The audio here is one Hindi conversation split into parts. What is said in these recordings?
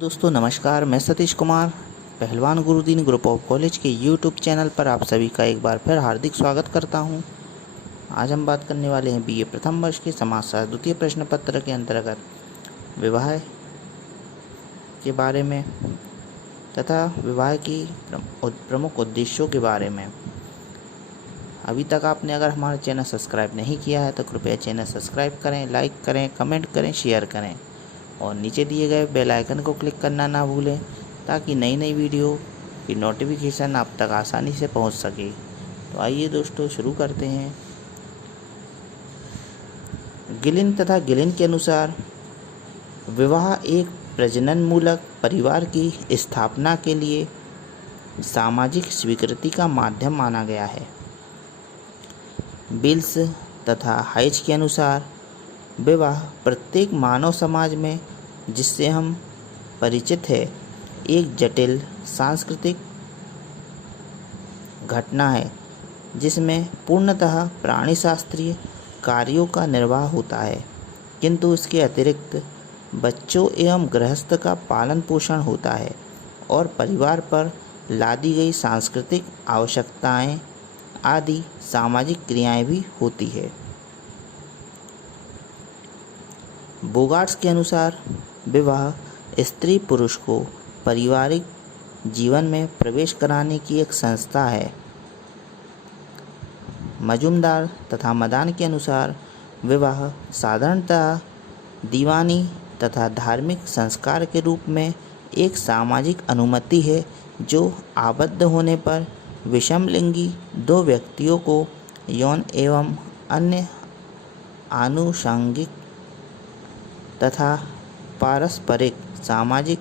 दोस्तों नमस्कार, मैं सतीश कुमार पहलवान गुरुदीन ग्रुप ऑफ कॉलेज के यूट्यूब चैनल पर आप सभी का एक बार फिर हार्दिक स्वागत करता हूं। आज हम बात करने वाले हैं बीए प्रथम वर्ष के समाजशास्त्र द्वितीय प्रश्न पत्र के अंतर्गत विवाह के बारे में तथा विवाह की प्रमुख उद्देश्यों के बारे में। अभी तक आपने अगर हमारा चैनल सब्सक्राइब नहीं किया है तो कृपया चैनल सब्सक्राइब करें, लाइक करें, कमेंट करें, शेयर करें और नीचे दिए गए बेल आइकन को क्लिक करना ना भूलें ताकि नई नई वीडियो की नोटिफिकेशन आप तक आसानी से पहुंच सके। तो आइए दोस्तों शुरू करते हैं। गिलिन तथा गिलिन के अनुसार विवाह एक प्रजनन मूलक परिवार की स्थापना के लिए सामाजिक स्वीकृति का माध्यम माना गया है। बिल्स तथा हाइज के अनुसार विवाह प्रत्येक मानव समाज में जिससे हम परिचित है एक जटिल सांस्कृतिक घटना है जिसमें पूर्णतः प्राणीशास्त्रीय कार्यों का निर्वाह होता है, किंतु इसके अतिरिक्त बच्चों एवं गृहस्थ का पालन पोषण होता है और परिवार पर लादी गई सांस्कृतिक आवश्यकताएं आदि सामाजिक क्रियाएं भी होती है। बोगार्ट्स के अनुसार विवाह स्त्री पुरुष को पारिवारिक जीवन में प्रवेश कराने की एक संस्था है। मजुमदार तथा मदान के अनुसार विवाह साधारणतः दीवानी तथा धार्मिक संस्कार के रूप में एक सामाजिक अनुमति है जो आबद्ध होने पर विषमलिंगी दो व्यक्तियों को यौन एवं अन्य आनुषंगिक तथा पारस्परिक सामाजिक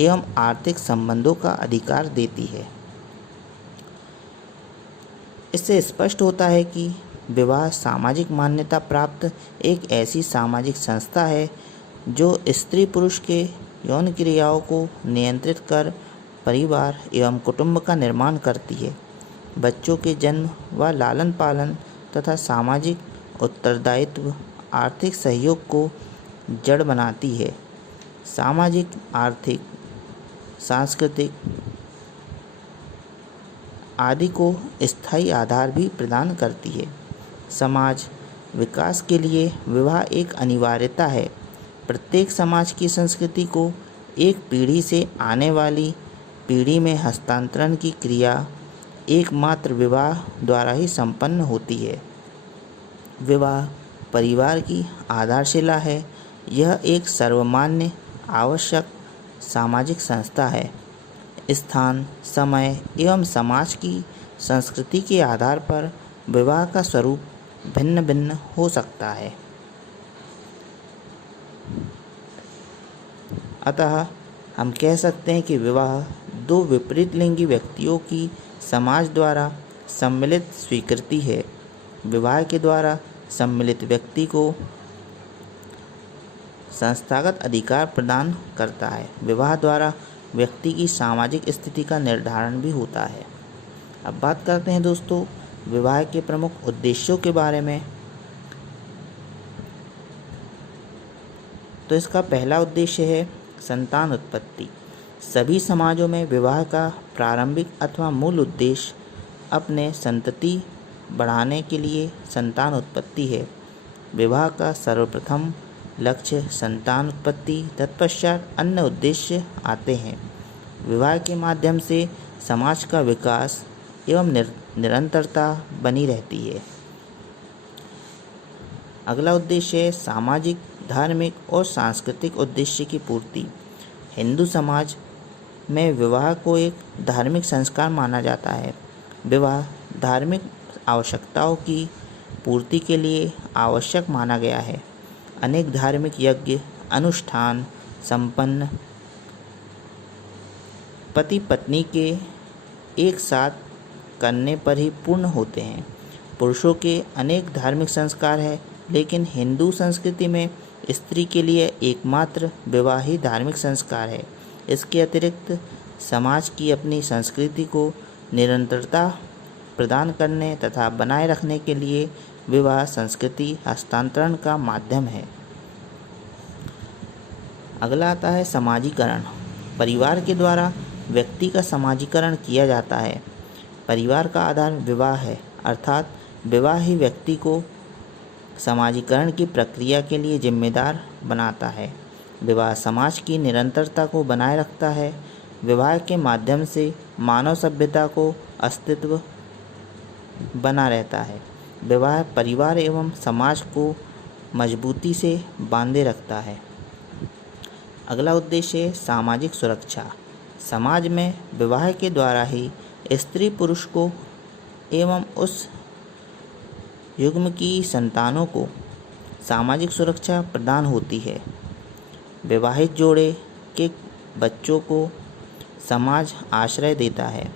एवं आर्थिक संबंधों का अधिकार देती है। इससे स्पष्ट होता है कि विवाह सामाजिक मान्यता प्राप्त एक ऐसी सामाजिक संस्था है जो स्त्री पुरुष के यौन क्रियाओं को नियंत्रित कर परिवार एवं कुटुंब का निर्माण करती है। बच्चों के जन्म व लालन पालन तथा सामाजिक उत्तरदायित्व आर्थिक सहयोग को जड़ बनाती है। सामाजिक, आर्थिक, सांस्कृतिक आदि को स्थायी आधार भी प्रदान करती है। समाज विकास के लिए विवाह एक अनिवार्यता है। प्रत्येक समाज की संस्कृति को एक पीढ़ी से आने वाली पीढ़ी में हस्तांतरण की क्रिया एकमात्र विवाह द्वारा ही संपन्न होती है। विवाह परिवार की आधारशिला है। यह एक सर्वमान्य आवश्यक सामाजिक संस्था है। स्थान, समय एवं समाज की संस्कृति के आधार पर विवाह का स्वरूप भिन्न भिन्न हो सकता है। अतः हम कह सकते हैं कि विवाह दो विपरीत लिंगी व्यक्तियों की समाज द्वारा सम्मिलित स्वीकृति है। विवाह के द्वारा सम्मिलित व्यक्ति को संस्थागत अधिकार प्रदान करता है। विवाह द्वारा व्यक्ति की सामाजिक स्थिति का निर्धारण भी होता है। अब बात करते हैं दोस्तों विवाह के प्रमुख उद्देश्यों के बारे में। तो इसका पहला उद्देश्य है संतान उत्पत्ति। सभी समाजों में विवाह का प्रारंभिक अथवा मूल उद्देश्य अपने संतति बढ़ाने के लिए संतान उत्पत्ति है। विवाह का सर्वप्रथम लक्ष्य संतान उत्पत्ति, तत्पश्चात अन्य उद्देश्य आते हैं। विवाह के माध्यम से समाज का विकास एवं निरंतरता बनी रहती है। अगला उद्देश्य है सामाजिक, धार्मिक और सांस्कृतिक उद्देश्य की पूर्ति। हिंदू समाज में विवाह को एक धार्मिक संस्कार माना जाता है। विवाह धार्मिक आवश्यकताओं की पूर्ति के लिए आवश्यक माना गया है। अनेक धार्मिक यज्ञ अनुष्ठान संपन्न पति पत्नी के एक साथ करने पर ही पूर्ण होते हैं। पुरुषों के अनेक धार्मिक संस्कार हैं, लेकिन हिंदू संस्कृति में स्त्री के लिए एकमात्र विवाह ही धार्मिक संस्कार है। इसके अतिरिक्त समाज की अपनी संस्कृति को निरंतरता प्रदान करने तथा बनाए रखने के लिए विवाह संस्कृति हस्तांतरण का माध्यम है। अगला आता है समाजीकरण। परिवार के द्वारा व्यक्ति का समाजीकरण किया जाता है। परिवार का आधार विवाह है, अर्थात विवाह ही व्यक्ति को समाजीकरण की प्रक्रिया के लिए जिम्मेदार बनाता है। विवाह समाज की निरंतरता को बनाए रखता है। विवाह के माध्यम से मानव सभ्यता को अस्तित्व बना रहता है। विवाह परिवार एवं समाज को मजबूती से बांधे रखता है। अगला उद्देश्य है सामाजिक सुरक्षा। समाज में विवाह के द्वारा ही स्त्री पुरुष को एवं उस युग्म की संतानों को सामाजिक सुरक्षा प्रदान होती है। विवाहित जोड़े के बच्चों को समाज आश्रय देता है।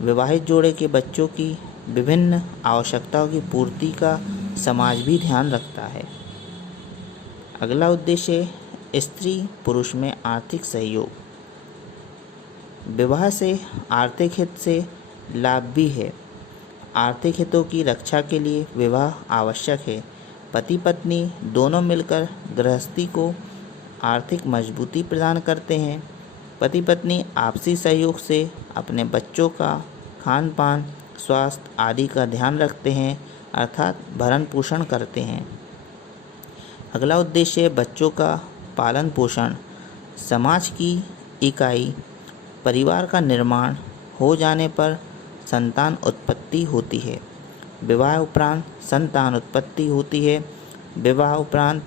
विवाहित जोड़े के बच्चों की विभिन्न आवश्यकताओं की पूर्ति का समाज भी ध्यान रखता है। अगला उद्देश्य स्त्री पुरुष में आर्थिक सहयोग। विवाह से आर्थिक हित से लाभ भी है। आर्थिक हितों की रक्षा के लिए विवाह आवश्यक है। पति पत्नी दोनों मिलकर गृहस्थी को आर्थिक मजबूती प्रदान करते हैं। पति पत्नी आपसी सहयोग से अपने बच्चों का खान पान, स्वास्थ्य आदि का ध्यान रखते हैं, अर्थात भरण पोषण करते हैं। अगला उद्देश्य बच्चों का पालन पोषण। समाज की इकाई परिवार का निर्माण हो जाने पर संतान उत्पत्ति होती है। विवाह उपरांत संतान उत्पत्ति होती है। विवाह उपरांत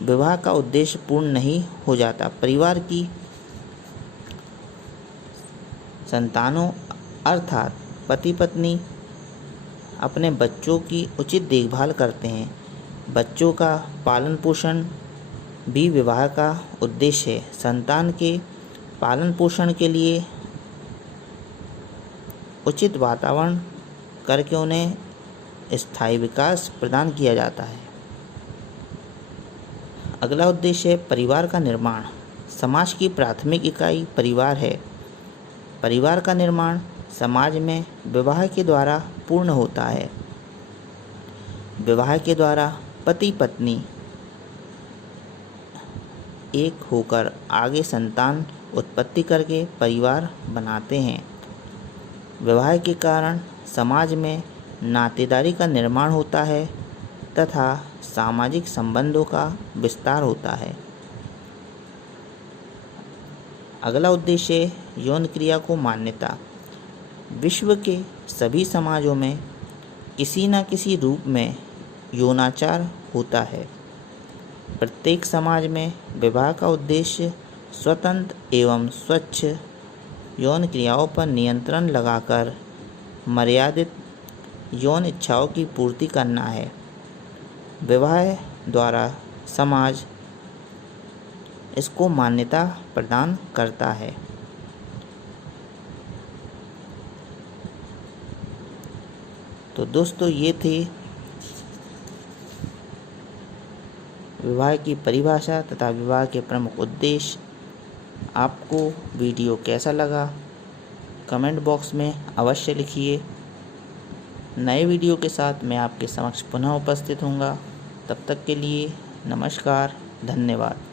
विवाह का उद्देश्य पूर्ण नहीं हो जाता। परिवार की संतानों अर्थात पति पत्नी अपने बच्चों की उचित देखभाल करते हैं। बच्चों का पालन पोषण भी विवाह का उद्देश्य है। संतान के पालन पोषण के लिए उचित वातावरण करके उन्हें स्थायी विकास प्रदान किया जाता है। अगला उद्देश्य है परिवार का निर्माण। समाज की प्राथमिक इकाई परिवार है। परिवार का निर्माण समाज में विवाह के द्वारा पूर्ण होता है। विवाह के द्वारा पति पत्नी एक होकर आगे संतान उत्पत्ति करके परिवार बनाते हैं। विवाह के कारण समाज में नातेदारी का निर्माण होता है तथा सामाजिक संबंधों का विस्तार होता है। अगला उद्देश्य यौन क्रिया को मान्यता। विश्व के सभी समाजों में किसी न किसी रूप में यौनाचार होता है। प्रत्येक समाज में विवाह का उद्देश्य स्वतंत्र एवं स्वच्छ यौन क्रियाओं पर नियंत्रण लगाकर मर्यादित यौन इच्छाओं की पूर्ति करना है। विवाह द्वारा समाज इसको मान्यता प्रदान करता है। तो दोस्तों ये थी विवाह की परिभाषा तथा विवाह के प्रमुख उद्देश्य। आपको वीडियो कैसा लगा कमेंट बॉक्स में अवश्य लिखिए। नए वीडियो के साथ मैं आपके समक्ष पुनः उपस्थित होऊंगा। तब तक के लिए नमस्कार, धन्यवाद।